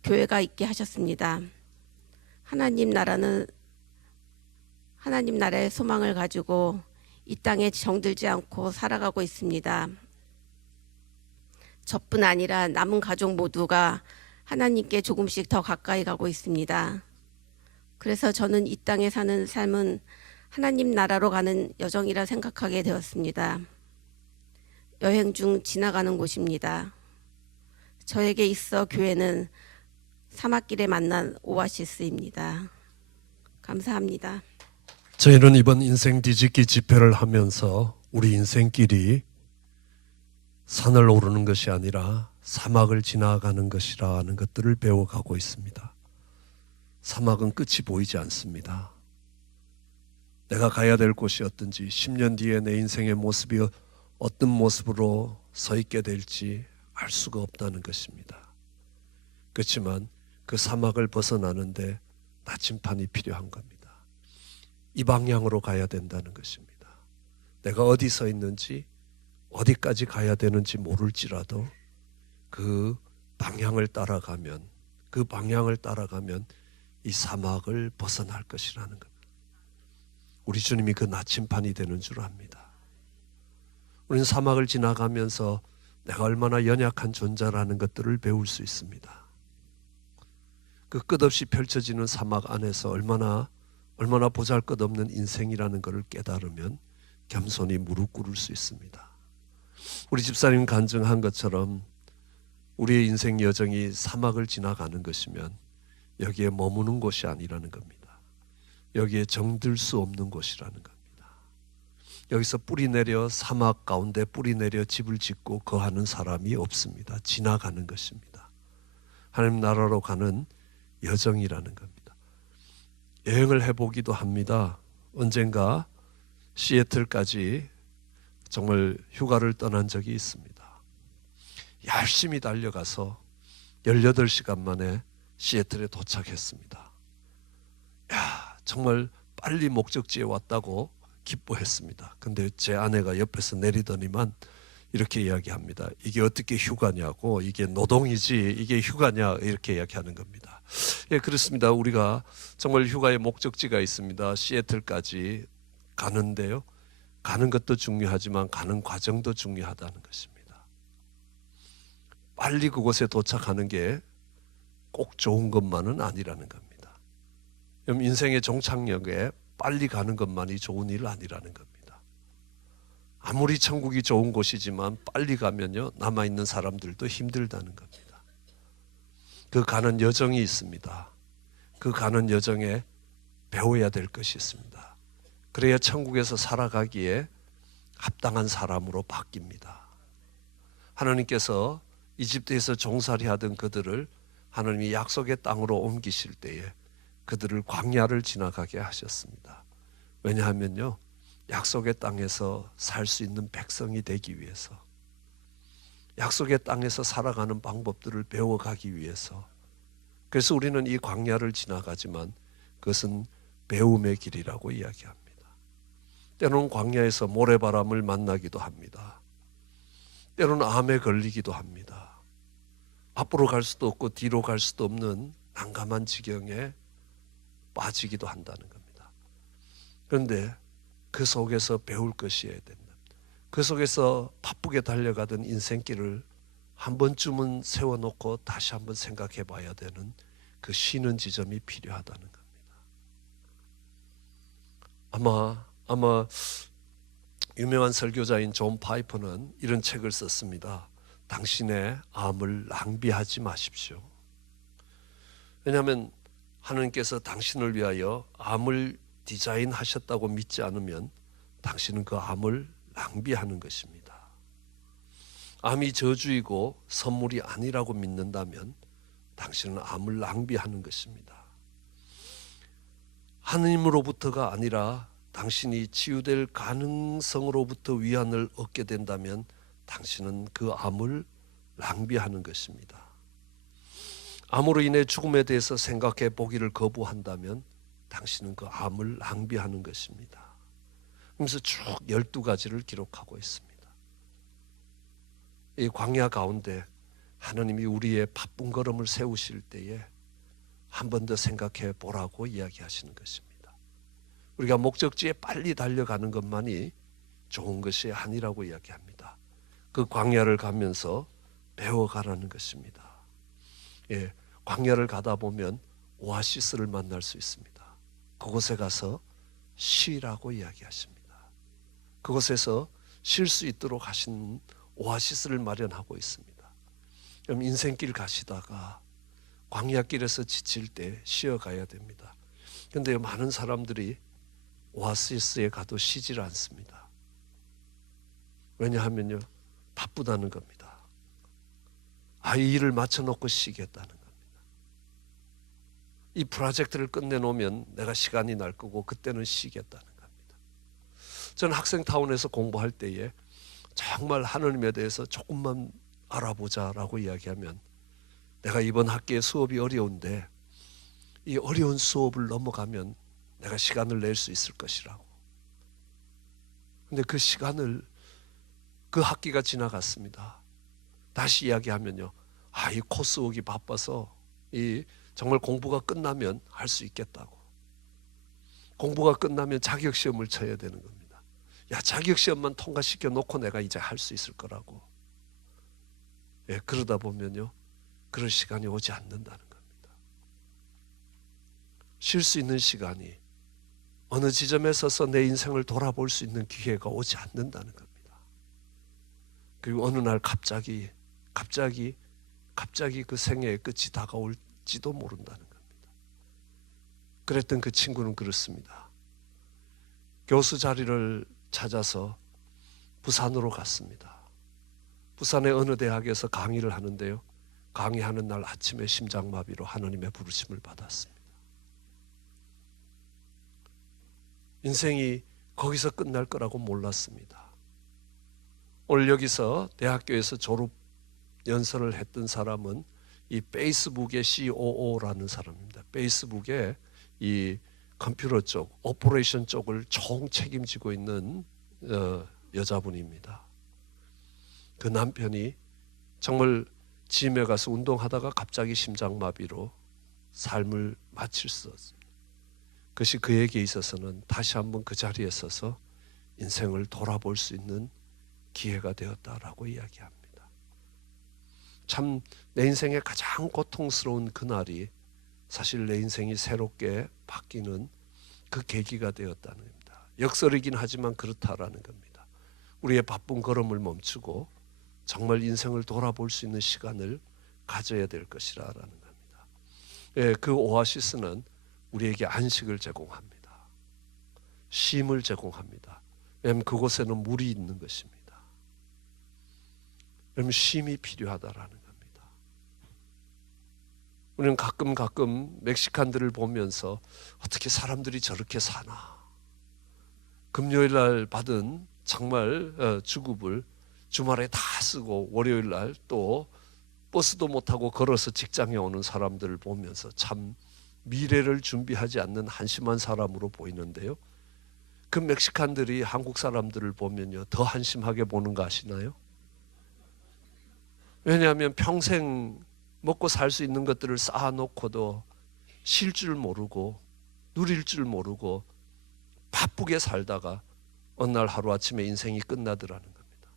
교회가 있게 하셨습니다. 하나님 나라의 소망을 가지고 이 땅에 정들지 않고 살아가고 있습니다. 저뿐 아니라 남은 가족 모두가 하나님께 조금씩 더 가까이 가고 있습니다. 그래서 저는 이 땅에 사는 삶은 하나님 나라로 가는 여정이라 생각하게 되었습니다. 여행 중 지나가는 곳입니다. 저에게 있어 교회는 사막길에 만난 오아시스입니다. 감사합니다. 저희는 이번 인생 뒤집기 집회를 하면서 우리 인생길이 산을 오르는 것이 아니라 사막을 지나가는 것이라는 것들을 배워가고 있습니다. 사막은 끝이 보이지 않습니다. 내가 가야 될 곳이 어떤지, 10년 뒤에 내 인생의 모습이 어떤 모습으로 서 있게 될지 알 수가 없다는 것입니다. 그렇지만 그 사막을 벗어나는데 나침판이 필요한 겁니다. 이 방향으로 가야 된다는 것입니다. 내가 어디 서 있는지, 어디까지 가야 되는지 모를지라도 그 방향을 따라가면 이 사막을 벗어날 것이라는 겁니다. 우리 주님이 그 나침판이 되는 줄 압니다. 우리는 사막을 지나가면서 내가 얼마나 연약한 존재라는 것들을 배울 수 있습니다. 그 끝없이 펼쳐지는 사막 안에서 얼마나 보잘것없는 인생이라는 것을 깨달으면 겸손히 무릎 꿇을 수 있습니다. 우리 집사님 간증한 것처럼 우리의 인생 여정이 사막을 지나가는 것이면 여기에 머무는 곳이 아니라는 겁니다. 여기에 정들 수 없는 곳이라는 겁니다. 여기서 뿌리 내려 사막 가운데 뿌리 내려 집을 짓고 거하는 사람이 없습니다. 지나가는 것입니다. 하나님 나라로 가는 여정이라는 겁니다. 여행을 해보기도 합니다. 언젠가 시애틀까지 정말 휴가를 떠난 적이 있습니다. 열심히 달려가서 18시간 만에 시애틀에 도착했습니다. 정말 빨리 목적지에 왔다고 기뻐했습니다. 근데 제 아내가 옆에서 내리더니만 이렇게 이야기합니다. 이게 어떻게 휴가냐고, 이게 노동이지 이게 휴가냐, 이렇게 이야기하는 겁니다. 예, 그렇습니다. 우리가 정말 휴가의 목적지가 있습니다. 시애틀까지 가는데요, 가는 것도 중요하지만 가는 과정도 중요하다는 것입니다. 빨리 그곳에 도착하는 게 꼭 좋은 것만은 아니라는 겁니다. 인생의 종착역에 빨리 가는 것만이 좋은 일 아니라는 겁니다. 아무리 천국이 좋은 곳이지만 빨리 가면요 남아있는 사람들도 힘들다는 겁니다. 그 가는 여정이 있습니다. 그 가는 여정에 배워야 될 것이 있습니다. 그래야 천국에서 살아가기에 합당한 사람으로 바뀝니다. 하나님께서 이집트에서 종살이 하던 그들을 하나님이 약속의 땅으로 옮기실 때에 그들을 광야를 지나가게 하셨습니다. 왜냐하면요 약속의 땅에서 살 수 있는 백성이 되기 위해서, 약속의 땅에서 살아가는 방법들을 배워가기 위해서. 그래서 우리는 이 광야를 지나가지만 그것은 배움의 길이라고 이야기합니다. 때로는 광야에서 모래바람을 만나기도 합니다. 때로는 암에 걸리기도 합니다. 앞으로 갈 수도 없고 뒤로 갈 수도 없는 난감한 지경에 빠지기도 한다는 겁니다. 그런데 그 속에서 배울 것이어야 된다. 그 속에서 바쁘게 달려가던 인생길을 한 번쯤은 세워놓고 다시 한번 생각해 봐야 되는 그 쉬는 지점이 필요하다는 겁니다. 아마 유명한 설교자인 존 파이퍼는 이런 책을 썼습니다. 당신의 암을 낭비하지 마십시오. 왜냐하면 하나님께서 당신을 위하여 암을 디자인하셨다고 믿지 않으면 당신은 그 암을 낭비하는 것입니다. 암이 저주이고 선물이 아니라고 믿는다면 당신은 암을 낭비하는 것입니다. 하느님으로부터가 아니라 당신이 치유될 가능성으로부터 위안을 얻게 된다면 당신은 그 암을 낭비하는 것입니다. 암으로 인해 죽음에 대해서 생각해 보기를 거부한다면 당신은 그 암을 낭비하는 것입니다. 그러면서 쭉 12가지를 기록하고 있습니다. 이 광야 가운데 하나님이 우리의 바쁜 걸음을 세우실 때에 한 번 더 생각해 보라고 이야기하시는 것입니다. 우리가 목적지에 빨리 달려가는 것만이 좋은 것이 아니라고 이야기합니다. 그 광야를 가면서 배워가라는 것입니다. 예, 광야를 가다 보면 오아시스를 만날 수 있습니다. 그곳에 가서 쉬라고 이야기하십니다. 그곳에서 쉴 수 있도록 하신 오아시스를 마련하고 있습니다. 그럼 인생길 가시다가 광야길에서 지칠 때 쉬어가야 됩니다. 그런데 많은 사람들이 오아시스에 가도 쉬질 않습니다. 왜냐하면요 바쁘다는 겁니다. 아이 일을 맞춰놓고 쉬겠다는 겁니다. 이 프로젝트를 끝내놓으면 내가 시간이 날 거고 그때는 쉬겠다는 겁니다. 저는 학생타운에서 공부할 때에 정말 하나님에 대해서 조금만 알아보자라고 이야기하면 내가 이번 학기에 수업이 어려운데 이 어려운 수업을 넘어가면 내가 시간을 낼 수 있을 것이라고. 근데 그 시간을 그 학기가 지나갔습니다. 다시 이야기하면요, 이 코스웍이 바빠서 이 정말 공부가 끝나면 할 수 있겠다고. 공부가 끝나면 자격시험을 쳐야 되는 겁니다. 야, 자격시험만 통과시켜 놓고 내가 이제 할 수 있을 거라고. 예, 그러다 보면요 그럴 시간이 오지 않는다는 겁니다. 쉴 수 있는 시간이 어느 지점에 서서 내 인생을 돌아볼 수 있는 기회가 오지 않는다는 겁니다. 그리고 어느 날 갑자기 그 생애의 끝이 다가올지도 모른다는 겁니다. 그랬던 그 친구는 그렇습니다. 교수 자리를 찾아서 부산으로 갔습니다. 부산의 어느 대학에서 강의를 하는데요, 강의하는 날 아침에 심장마비로 하나님의 부르심을 받았습니다. 인생이 거기서 끝날 거라고 몰랐습니다. 오늘 여기서 대학교에서 졸업 연설을 했던 사람은 이 페이스북의 COO라는 사람입니다. 페이스북의 이 컴퓨터 쪽, 오퍼레이션 쪽을 총 책임지고 있는 여자분입니다. 그 남편이 정말 짐에 가서 운동하다가 갑자기 심장마비로 삶을 마칠 수 없습니다. 그것이 그에게 있어서는 다시 한번 그 자리에 서서 인생을 돌아볼 수 있는 기회가 되었다라고 이야기합니다. 참 내 인생의 가장 고통스러운 그날이 사실 내 인생이 새롭게 바뀌는 그 계기가 되었다는 겁니다. 역설이긴 하지만 그렇다라는 겁니다. 우리의 바쁜 걸음을 멈추고 정말 인생을 돌아볼 수 있는 시간을 가져야 될 것이라는 겁니다. 예, 그 오아시스는 우리에게 안식을 제공합니다. 쉼을 제공합니다. 왜냐하면 그곳에는 물이 있는 것입니다. 왜냐하면 쉼이 필요하다라는 겁니다. 우리는 가끔 멕시칸들을 보면서 어떻게 사람들이 저렇게 사나. 금요일 날 받은 정말 주급을 주말에 다 쓰고 월요일 날 또 버스도 못 타고 걸어서 직장에 오는 사람들을 보면서 참 미래를 준비하지 않는 한심한 사람으로 보이는데요. 그 멕시칸들이 한국 사람들을 보면요 더 한심하게 보는 거 아시나요? 왜냐하면 평생 먹고 살 수 있는 것들을 쌓아놓고도 쉴 줄 모르고 누릴 줄 모르고 바쁘게 살다가 어느 날 하루아침에 인생이 끝나더라는 겁니다.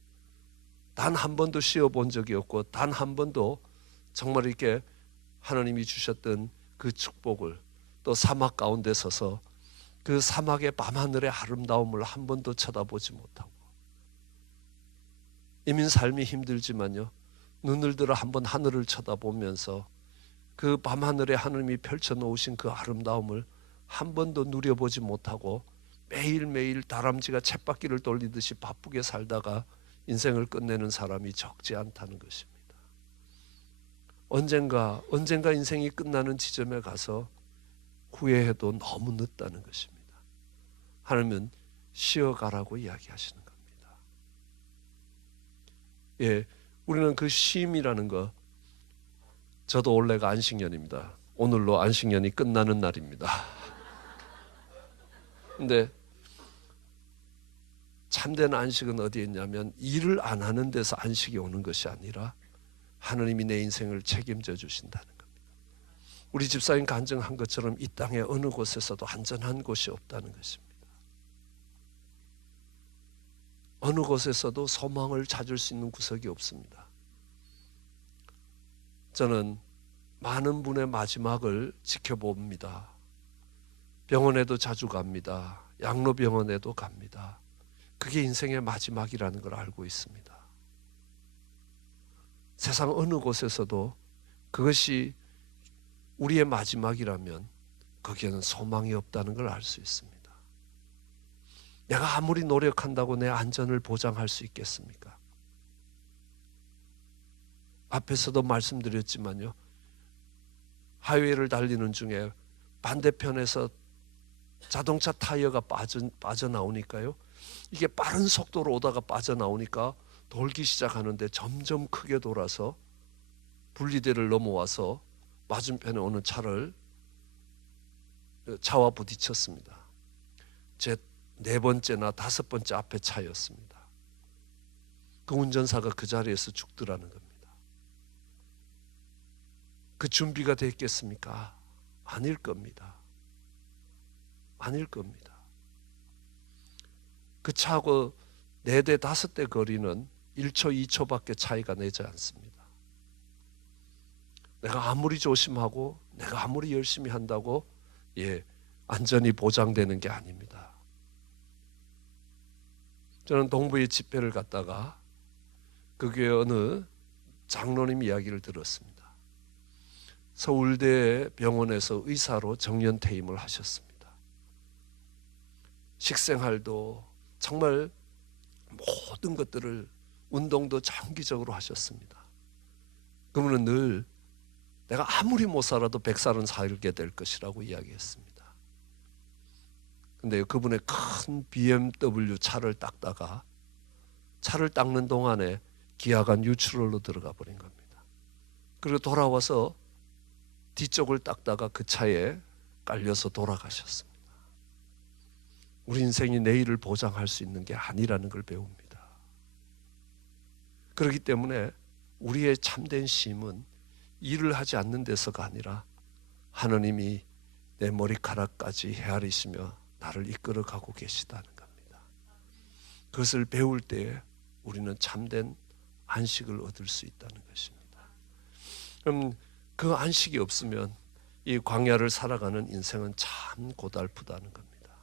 단 한 번도 쉬어본 적이 없고 단 한 번도 정말 이렇게 하나님이 주셨던 그 축복을 또 사막 가운데 서서 그 사막의 밤하늘의 아름다움을 한 번도 쳐다보지 못하고 이민 삶이 힘들지만요 눈을 들어 한번 하늘을 쳐다보면서 그 밤하늘에 하나님이 펼쳐놓으신 그 아름다움을 한 번도 누려보지 못하고 매일매일 다람쥐가 쳇바퀴를 돌리듯이 바쁘게 살다가 인생을 끝내는 사람이 적지 않다는 것입니다. 언젠가 인생이 끝나는 지점에 가서 후회해도 너무 늦다는 것입니다. 하나님은 쉬어가라고 이야기하시는 겁니다. 예, 우리는 그 쉼이라는 거, 저도 올해가 안식년입니다. 오늘로 안식년이 끝나는 날입니다. 근데 참된 안식은 어디에 있냐면 일을 안 하는 데서 안식이 오는 것이 아니라 하나님이 내 인생을 책임져 주신다는 겁니다. 우리 집사님 간증한 것처럼 이 땅의 어느 곳에서도 안전한 곳이 없다는 것입니다. 어느 곳에서도 소망을 찾을 수 있는 구석이 없습니다. 저는 많은 분의 마지막을 지켜봅니다. 병원에도 자주 갑니다. 양로병원에도 갑니다. 그게 인생의 마지막이라는 걸 알고 있습니다. 세상 어느 곳에서도 그것이 우리의 마지막이라면 거기에는 소망이 없다는 걸 알 수 있습니다. 내가 아무리 노력한다고 내 안전을 보장할 수 있겠습니까? 앞에서도 말씀드렸지만요. 하이웨이를 달리는 중에 반대편에서 자동차 타이어가 빠져나오니까요. 이게 빠른 속도로 오다가 빠져나오니까 돌기 시작하는데 점점 크게 돌아서 분리대를 넘어와서 맞은편에 오는 차와 부딪혔습니다. 제 4번째나 5번째 앞에 차였습니다. 그 운전사가 그 자리에서 죽더라는 겁니다. 그 준비가 됐겠습니까? 아닐 겁니다. 아닐 겁니다. 그 차하고 4대 5대 거리는 1초 2초밖에 차이가 나지 않습니다. 내가 아무리 조심하고 내가 아무리 열심히 한다고 안전이 보장되는 게 아닙니다. 저는 동부에 집회를 갔다가 그 교회 어느 장로님 이야기를 들었습니다. 서울대 병원에서 의사로 정년퇴임을 하셨습니다. 식생활도 정말 모든 것들을 운동도 정기적으로 하셨습니다. 그러면 늘 내가 아무리 못 살아도 100살은 살게 될 것이라고 이야기했습니다. 근데 그분의 큰 BMW 차를 닦다가 차를 닦는 동안에 기아가 뉴트럴로 들어가 버린 겁니다. 그리고 돌아와서 뒤쪽을 닦다가 그 차에 깔려서 돌아가셨습니다. 우리 인생이 내일을 보장할 수 있는 게 아니라는 걸 배웁니다. 그렇기 때문에 우리의 참된 쉼은 일을 하지 않는 데서가 아니라 하나님이 내 머리카락까지 헤아리시며 나를 이끌어가고 계시다는 겁니다. 그것을 배울 때에 우리는 참된 안식을 얻을 수 있다는 것입니다. 그럼 그 안식이 없으면 이 광야를 살아가는 인생은 참 고달프다는 겁니다.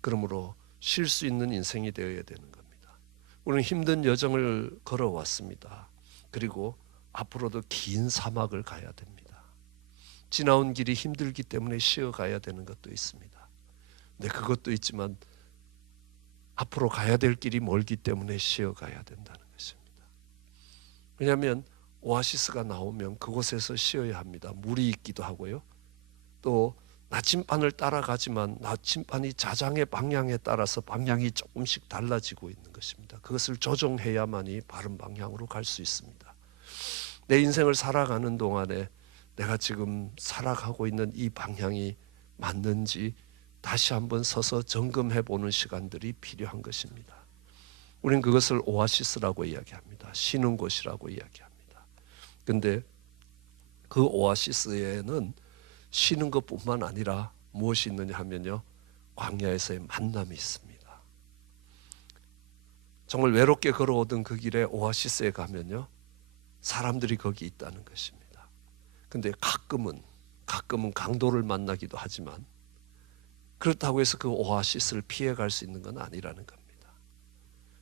그러므로 쉴 수 있는 인생이 되어야 되는 겁니다. 우리는 힘든 여정을 걸어왔습니다. 그리고 앞으로도 긴 사막을 가야 됩니다. 지나온 길이 힘들기 때문에 쉬어가야 되는 것도 있습니다. 근데 그것도 있지만 앞으로 가야 될 길이 멀기 때문에 쉬어가야 된다는 것입니다. 왜냐하면 오아시스가 나오면 그곳에서 쉬어야 합니다. 물이 있기도 하고요. 또 나침반을 따라가지만 나침반이 자장의 방향에 따라서 방향이 조금씩 달라지고 있는 것입니다. 그것을 조정해야만이 바른 방향으로 갈 수 있습니다. 내 인생을 살아가는 동안에 내가 지금 살아가고 있는 이 방향이 맞는지 다시 한번 서서 점검해 보는 시간들이 필요한 것입니다. 우리는 그것을 오아시스라고 이야기합니다. 쉬는 곳이라고 이야기합니다. 근데 그 오아시스에는 쉬는 것뿐만 아니라 무엇이 있느냐 하면요, 광야에서의 만남이 있습니다. 정말 외롭게 걸어오던 그 길에 오아시스에 가면요, 사람들이 거기 있다는 것입니다. 근데 가끔은 강도를 만나기도 하지만 그렇다고 해서 그 오아시스를 피해갈 수 있는 건 아니라는 겁니다.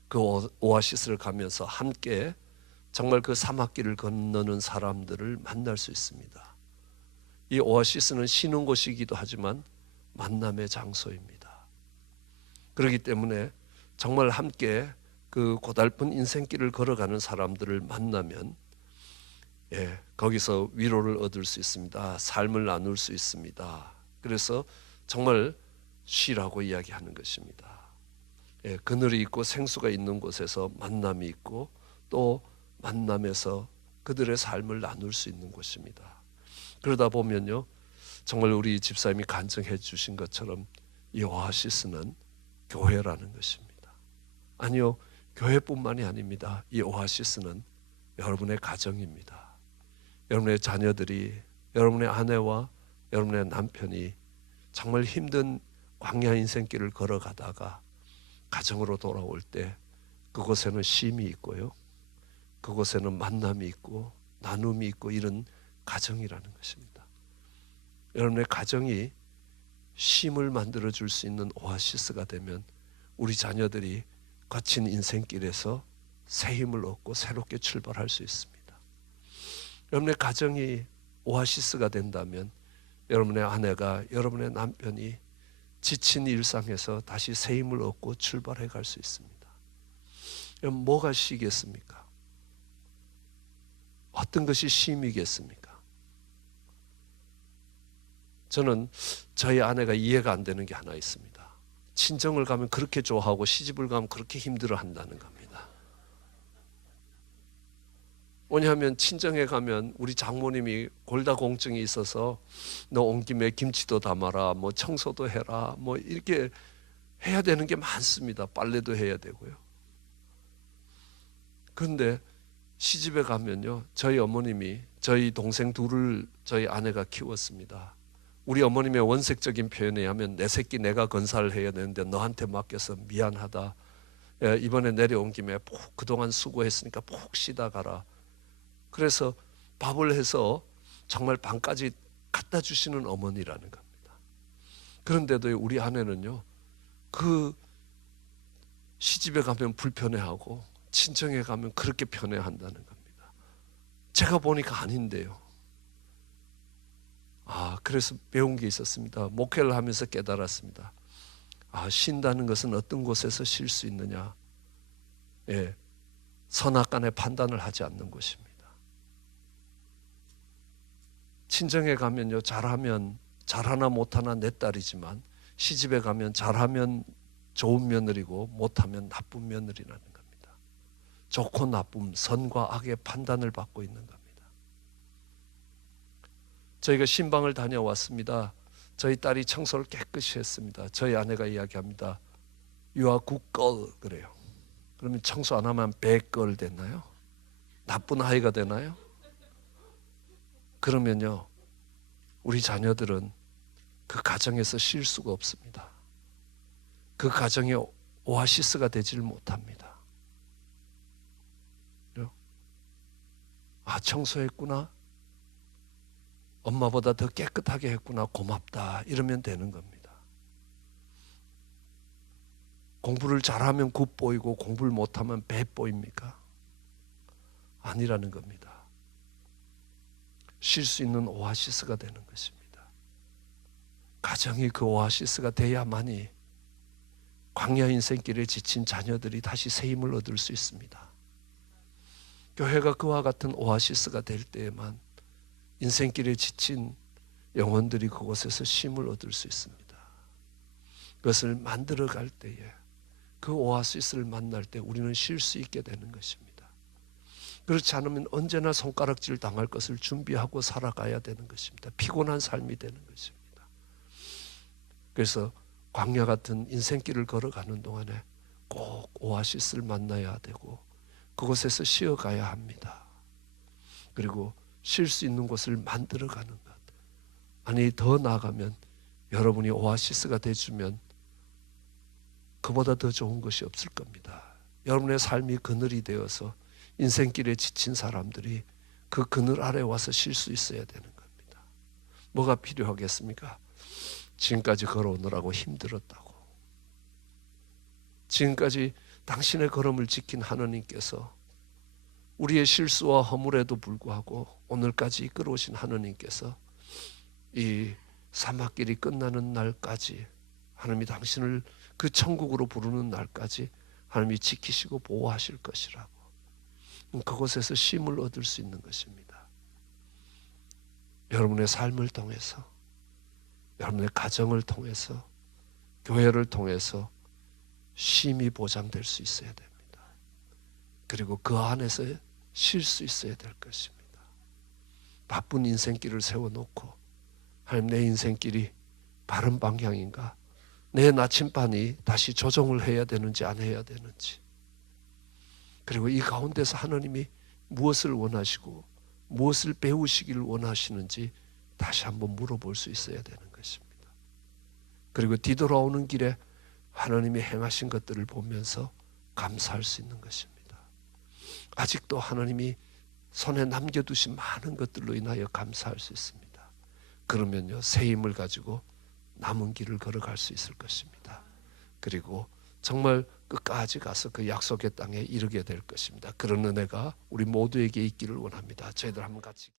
그 오아시스를 가면서 함께 정말 그 사막길을 건너는 사람들을 만날 수 있습니다. 이 오아시스는 쉬는 곳이기도 하지만 만남의 장소입니다. 그렇기 때문에 정말 함께 그 고달픈 인생길을 걸어가는 사람들을 만나면 거기서 위로를 얻을 수 있습니다. 삶을 나눌 수 있습니다. 그래서 정말 쉬라고 이야기하는 것입니다. 그늘이 있고 생수가 있는 곳에서 만남이 있고 또 만남에서 그들의 삶을 나눌 수 있는 곳입니다. 그러다 보면요, 정말 우리 집사님이 간증해 주신 것처럼 이 오아시스는 교회라는 것입니다. 아니요, 교회뿐만이 아닙니다. 이 오아시스는 여러분의 가정입니다. 여러분의 자녀들이, 여러분의 아내와 여러분의 남편이 정말 힘든 광야 인생길을 걸어가다가 가정으로 돌아올 때 그곳에는 쉼이 있고요, 그곳에는 만남이 있고 나눔이 있고 이런 가정이라는 것입니다. 여러분의 가정이 쉼을 만들어 줄 수 있는 오아시스가 되면 우리 자녀들이 거친 인생길에서 새 힘을 얻고 새롭게 출발할 수 있습니다. 여러분의 가정이 오아시스가 된다면 여러분의 아내가, 여러분의 남편이 지친 일상에서 다시 새 힘을 얻고 출발해 갈 수 있습니다. 여러분, 뭐가 쉬겠습니까? 어떤 것이 쉼이겠습니까? 저는 저희 아내가 이해가 안 되는 게 하나 있습니다. 친정을 가면 그렇게 좋아하고 시집을 가면 그렇게 힘들어 한다는 겁니다. 왜냐하면 친정에 가면 우리 장모님이 골다공증이 있어서 너 온 김에 김치도 담아라, 뭐 청소도 해라, 뭐 이렇게 해야 되는 게 많습니다. 빨래도 해야 되고요. 그런데 시집에 가면요, 저희 어머님이 저희 동생 둘을 저희 아내가 키웠습니다. 우리 어머님의 원색적인 표현에 의하면 내 새끼 내가 건사를 해야 되는데 너한테 맡겨서 미안하다. 이번에 내려온 김에 그동안 수고했으니까 푹 쉬다 가라. 그래서 밥을 해서 정말 방까지 갖다 주시는 어머니라는 겁니다. 그런데도 우리 아내는요, 그 시집에 가면 불편해하고 친정에 가면 그렇게 편해한다는 겁니다. 제가 보니까 아닌데요. 그래서 배운 게 있었습니다. 목회를 하면서 깨달았습니다. 쉰다는 것은 어떤 곳에서 쉴 수 있느냐, 선악간의 판단을 하지 않는 것입니다. 친정에 가면요, 잘하면 잘하나 못하나 내 딸이지만 시집에 가면 잘하면 좋은 며느리고 못하면 나쁜 며느리라는 겁니다. 좋고 나쁨, 선과 악의 판단을 받고 있는 겁니다. 저희가 신방을 다녀왔습니다. 저희 딸이 청소를 깨끗이 했습니다. 저희 아내가 이야기합니다. You are good girl 그래요. 그러면 청소 안 하면 bad girl 됐나요? 나쁜 아이가 되나요? 그러면요, 우리 자녀들은 그 가정에서 쉴 수가 없습니다. 그 가정이 오아시스가 되지를 못합니다. 청소했구나, 엄마보다 더 깨끗하게 했구나, 고맙다, 이러면 되는 겁니다. 공부를 잘하면 굿 보이고 공부를 못하면 bad 보입니까? 아니라는 겁니다. 쉴 수 있는 오아시스가 되는 것입니다. 가정이 그 오아시스가 돼야만이 광야 인생길에 지친 자녀들이 다시 새 힘을 얻을 수 있습니다. 교회가 그와 같은 오아시스가 될 때에만 인생길에 지친 영혼들이 그곳에서 쉼을 얻을 수 있습니다. 그것을 만들어 갈 때에 그 오아시스를 만날 때 우리는 쉴 수 있게 되는 것입니다. 그렇지 않으면 언제나 손가락질 당할 것을 준비하고 살아가야 되는 것입니다. 피곤한 삶이 되는 것입니다. 그래서 광야 같은 인생길을 걸어가는 동안에 꼭 오아시스를 만나야 되고 그곳에서 쉬어가야 합니다. 그리고 쉴 수 있는 곳을 만들어가는 것. 아니 더 나아가면 여러분이 오아시스가 돼주면 그보다 더 좋은 것이 없을 겁니다. 여러분의 삶이 그늘이 되어서 인생길에 지친 사람들이 그 그늘 아래 와서 쉴 수 있어야 되는 겁니다. 뭐가 필요하겠습니까? 지금까지 걸어오느라고 힘들었다고. 지금까지 당신의 걸음을 지킨 하느님께서 우리의 실수와 허물에도 불구하고 오늘까지 이끌어오신 하느님께서 이 사막길이 끝나는 날까지 하나님이 당신을 그 천국으로 부르는 날까지 하나님이 지키시고 보호하실 것이라고. 그곳에서 쉼을 얻을 수 있는 것입니다. 여러분의 삶을 통해서, 여러분의 가정을 통해서, 교회를 통해서 쉼이 보장될 수 있어야 됩니다. 그리고 그 안에서 쉴 수 있어야 될 것입니다. 바쁜 인생길을 세워놓고 하나님 내 인생길이 바른 방향인가? 내 나침반이 다시 조정을 해야 되는지 안 해야 되는지, 그리고 이 가운데서 하나님이 무엇을 원하시고 무엇을 배우시기를 원하시는지 다시 한번 물어볼 수 있어야 되는 것입니다. 그리고 뒤돌아오는 길에 하나님이 행하신 것들을 보면서 감사할 수 있는 것입니다. 아직도 하나님이 손에 남겨두신 많은 것들로 인하여 감사할 수 있습니다. 그러면요, 새 힘을 가지고 남은 길을 걸어갈 수 있을 것입니다. 그리고 정말 끝까지 가서 그 약속의 땅에 이르게 될 것입니다. 그런 은혜가 우리 모두에게 있기를 원합니다. 저희들 한번 같이